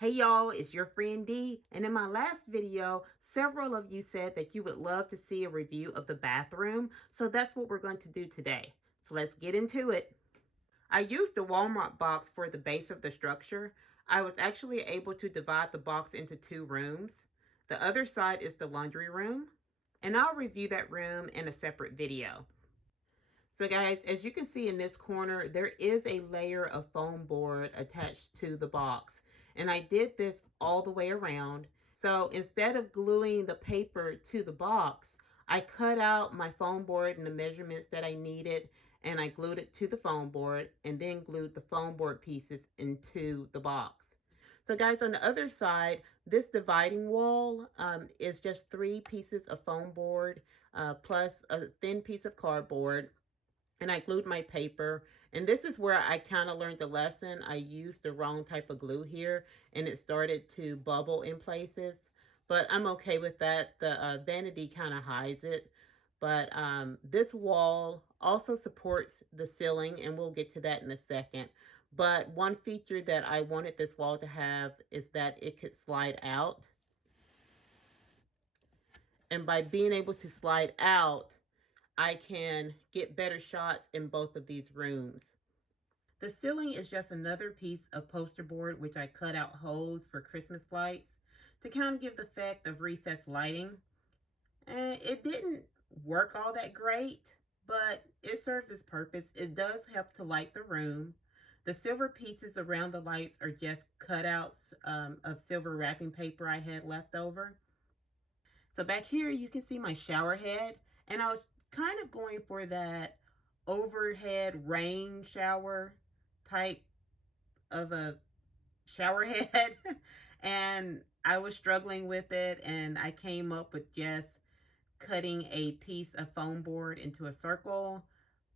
Hey y'all, it's your friend D, and in my last video, several of you said that you would love to see a review of the bathroom, so that's what we're going to do today. So let's get into it. I used the Walmart box for the base of the structure. I was actually able to divide the box into two rooms. The other side is the laundry room, and I'll review that room in a separate video. So guys, as you can see in this corner, there is a layer of foam board attached to the box. And I did this all the way around. So instead of gluing the paper to the box, I cut out my foam board and the measurements that I needed, and I glued it to the foam board and then glued the foam board pieces into the box. So guys, on the other side, this dividing wall is just 3 pieces of foam board plus a thin piece of cardboard, and I glued my paper. And this is where I kind of learned the lesson. I used the wrong type of glue here, and it started to bubble in places. But I'm okay with that. The Vanity kind of hides it. But this wall also supports the ceiling, and we'll get to that in a second. But one feature that I wanted this wall to have is that it could slide out. And by being able to slide out, I can get better shots in both of these rooms. The ceiling is just another piece of poster board which I cut out holes for Christmas lights to kind of give the effect of recessed lighting. And it didn't work all that great, but it serves its purpose. It does help to light the room. The silver pieces around the lights are just cutouts of silver wrapping paper I had left over. So back here you can see my shower head, and I was kind of going for that overhead rain shower type of a shower head. And I was struggling with it, and I came up with just cutting a piece of foam board into a circle,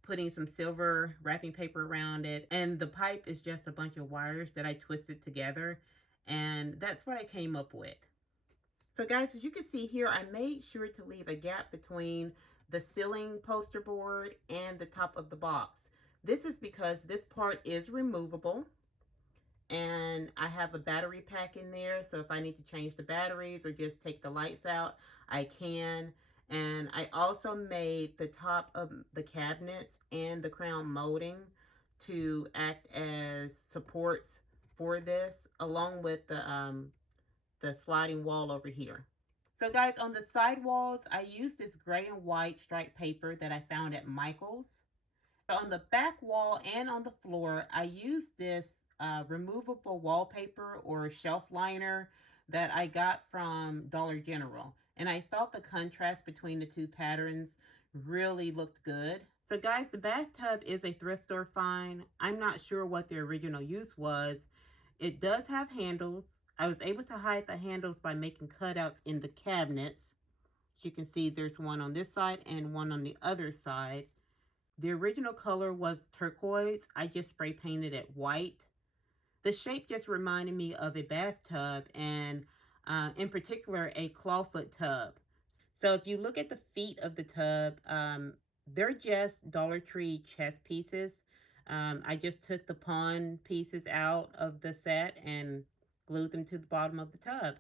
putting some silver wrapping paper around it, and the pipe is just a bunch of wires that I twisted together, and that's what I came up with. So guys, as you can see here, I made sure to leave a gap between the ceiling poster board and the top of the box. This is because this part is removable, and I have a battery pack in there. So if I need to change the batteries or just take the lights out, I can. And I also made the top of the cabinets and the crown molding to act as supports for this, along with the sliding wall over here. So guys, on the side walls, I used this gray and white striped paper that I found at Michael's. On the back wall and on the floor, I used this removable wallpaper or shelf liner that I got from Dollar General. And I thought the contrast between the two patterns really looked good. So guys, the bathtub is a thrift store find. I'm not sure what the original use was. It does have handles. I was able to hide the handles by making cutouts in the cabinets. As you can see, there's one on this side and one on the other side. The original color was turquoise. I just spray painted it white. The shape just reminded me of a bathtub, and in particular, a clawfoot tub. So if you look at the feet of the tub, they're just Dollar Tree chest pieces. I just took the pond pieces out of the set and glued them to the bottom of the tub.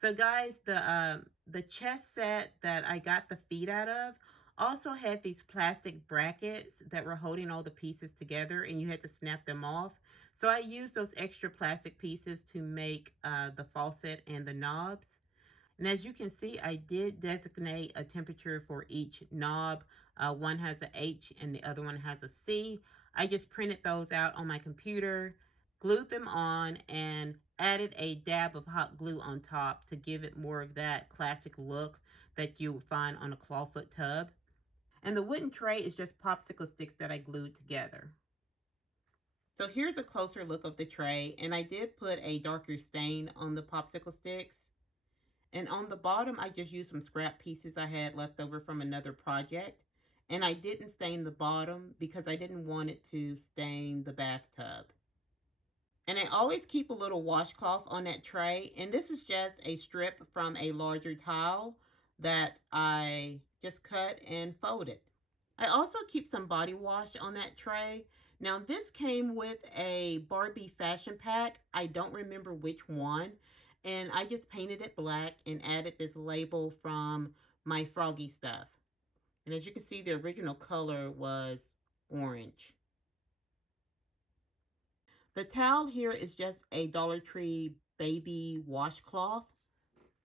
So guys, the chest set that I got the feet out of also had these plastic brackets that were holding all the pieces together, and you had to snap them off. So I used those extra plastic pieces to make the faucet and the knobs. And as you can see, I did designate a temperature for each knob. One has a H and the other one has a C. I just printed those out on my computer, glued them on, and added a dab of hot glue on top to give it more of that classic look that you would find on a clawfoot tub. And the wooden tray is just popsicle sticks that I glued together. So here's a closer look of the tray, and I did put a darker stain on the popsicle sticks. And on the bottom, I just used some scrap pieces I had left over from another project. And I didn't stain the bottom because I didn't want it to stain the bathtub. And I always keep a little washcloth on that tray. And this is just a strip from a larger tile that I just cut and folded. I also keep some body wash on that tray. Now this came with a Barbie fashion pack. I don't remember which one. And I just painted it black and added this label from my Froggy stuff. And as you can see, the original color was orange. The towel here is just a Dollar Tree baby washcloth.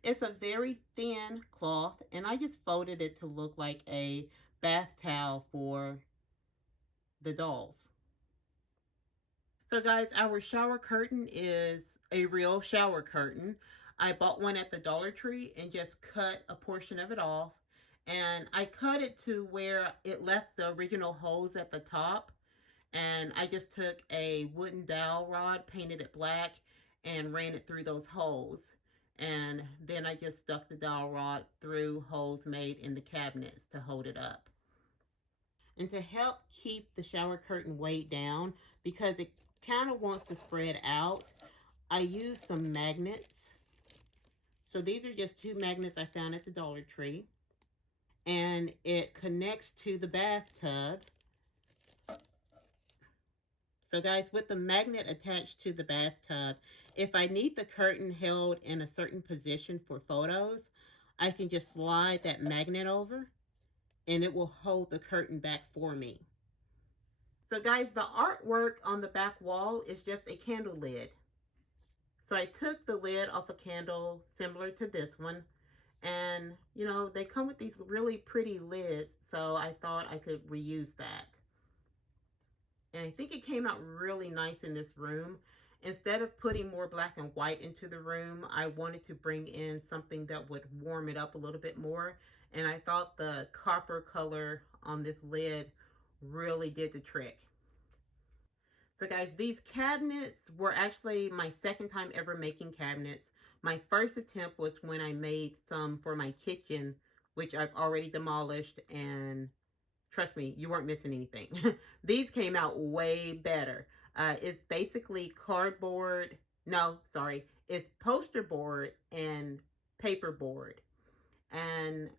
It's a very thin cloth, and I just folded it to look like a bath towel for the dolls. So guys, our shower curtain is a real shower curtain. I bought one at the Dollar Tree and just cut a portion of it off. And I cut it to where it left the original holes at the top. And I just took a wooden dowel rod, painted it black, and ran it through those holes. And then I just stuck the dowel rod through holes made in the cabinets to hold it up. And to help keep the shower curtain weight down, because it kind of wants to spread out, I used some magnets. So these are just 2 magnets I found at the Dollar Tree. And it connects to the bathtub. So guys, with the magnet attached to the bathtub, if I need the curtain held in a certain position for photos, I can just slide that magnet over and it will hold the curtain back for me. So guys, the artwork on the back wall is just a candle lid. So I took the lid off a candle similar to this one. And, you know, they come with these really pretty lids. So I thought I could reuse that. And I think it came out really nice in this room. Instead of putting more black and white into the room, I wanted to bring in something that would warm it up a little bit more. And I thought the copper color on this lid really did the trick. So guys, these cabinets were actually my second time ever making cabinets. My first attempt was when I made some for my kitchen, which I've already demolished, and trust me, you weren't missing anything. These came out way better. It's basically cardboard. No, sorry. It's poster board and paper board. And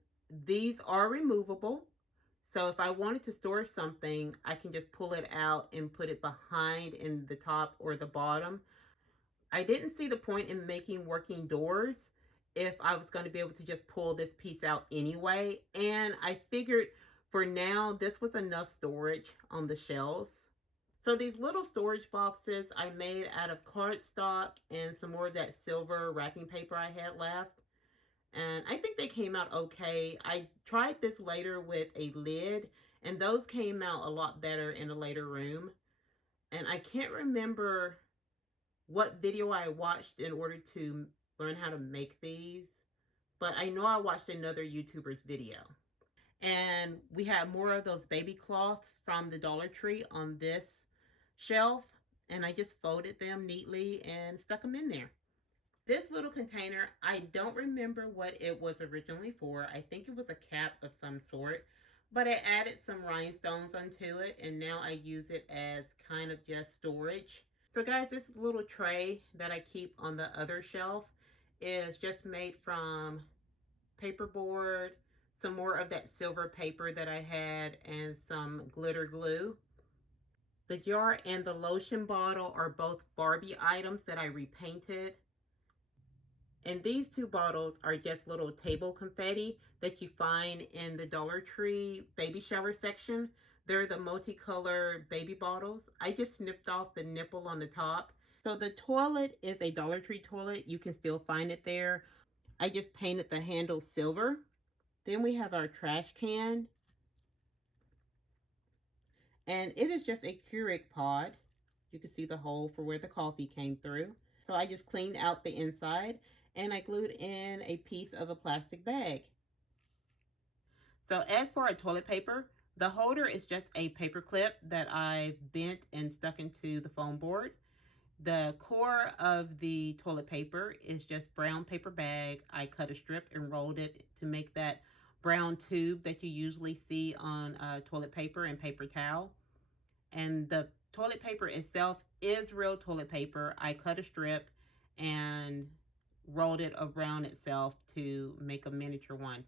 these are removable. So if I wanted to store something, I can just pull it out and put it behind in the top or the bottom. I didn't see the point in making working doors if I was going to be able to just pull this piece out anyway. And I figured for now, this was enough storage on the shelves. So these little storage boxes I made out of cardstock and some more of that silver wrapping paper I had left. And I think they came out okay. I tried this later with a lid, and those came out a lot better in a later room. And I can't remember what video I watched in order to learn how to make these, but I know I watched another YouTuber's video. And we have more of those baby cloths from the Dollar Tree on this shelf, and I just folded them neatly and stuck them in there. This little container, I don't remember what it was originally for. I think it was a cap of some sort, but I added some rhinestones onto it, and now I use it as kind of just storage. So guys, this little tray that I keep on the other shelf is just made from paperboard, some more of that silver paper that I had, and some glitter glue. The jar and the lotion bottle are both Barbie items that I repainted. And these 2 bottles are just little table confetti that you find in the Dollar Tree baby shower section. They're the multicolored baby bottles. I just snipped off the nipple on the top. So the toilet is a Dollar Tree toilet. You can still find it there. I just painted the handle silver. Then we have our trash can. And it is just a Keurig pod. You can see the hole for where the coffee came through. So I just cleaned out the inside and I glued in a piece of a plastic bag. So as for our toilet paper, the holder is just a paper clip that I bent and stuck into the foam board. The core of the toilet paper is just brown paper bag. I cut a strip and rolled it to make that brown tube that you usually see on toilet paper and paper towel. And the toilet paper itself is real toilet paper. I cut a strip and rolled it around itself to make a miniature one.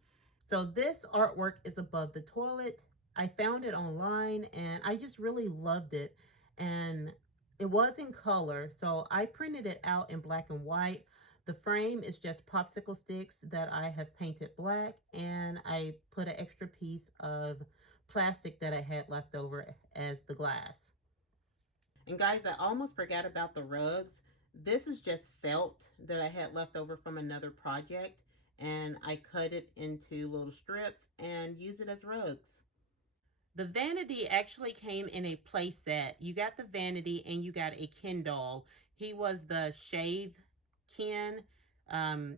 So this artwork is above the toilet. I found it online and I just really loved it. and it was in color, so I printed it out in black and white. The frame is just popsicle sticks that I have painted black, and I put an extra piece of plastic that I had left over as the glass. And guys, I almost forgot about the rugs. This is just felt that I had left over from another project, and I cut it into little strips and use it as rugs. The Vanity actually came in a play set. You got the Vanity and you got a Ken doll. He was the shave Ken.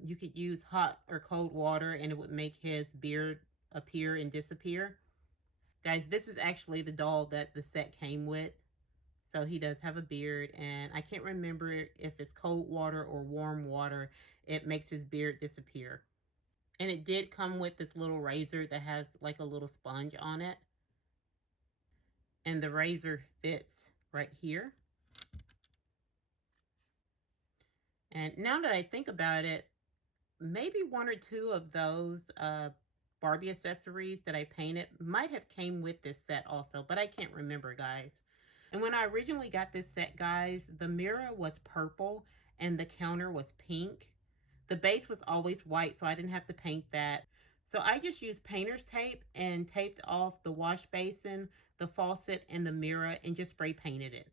You could use hot or cold water and it would make his beard appear and disappear. Guys, this is actually the doll that the set came with. So he does have a beard, and I can't remember if it's cold water or warm water. It makes his beard disappear. And it did come with this little razor that has like a little sponge on it. And the razor fits right here. And now that I think about it, maybe one or two of those Barbie accessories that I painted might have came with this set also, but I can't remember, guys. And when I originally got this set, guys, the mirror was purple and the counter was pink. The base was always white, so I didn't have to paint that. So I just used painter's tape and taped off the wash basin, the faucet, and the mirror and just spray painted it.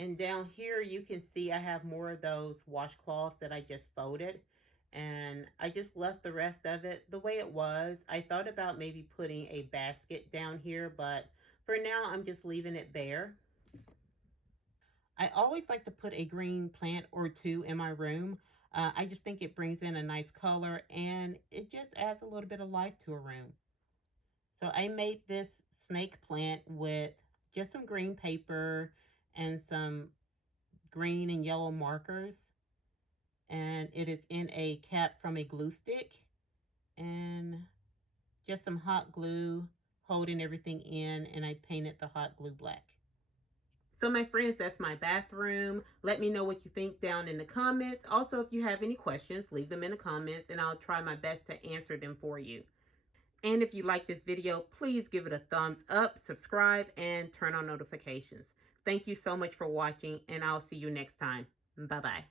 And down here you can see I have more of those washcloths that I just folded. And I just left the rest of it the way it was. I thought about maybe putting a basket down here, but for now I'm just leaving it bare. I always like to put a green plant or two in my room. I just think it brings in a nice color and it just adds a little bit of life to a room. So I made this snake plant with just some green paper and some green and yellow markers. And it is in a cap from a glue stick. And just some hot glue holding everything in. And I painted the hot glue black. So my friends, that's my bathroom. Let me know what you think down in the comments. Also, if you have any questions, leave them in the comments and I'll try my best to answer them for you. And if you like this video, please give it a thumbs up, subscribe, and turn on notifications. Thank you so much for watching, and I'll see you next time. Bye-bye.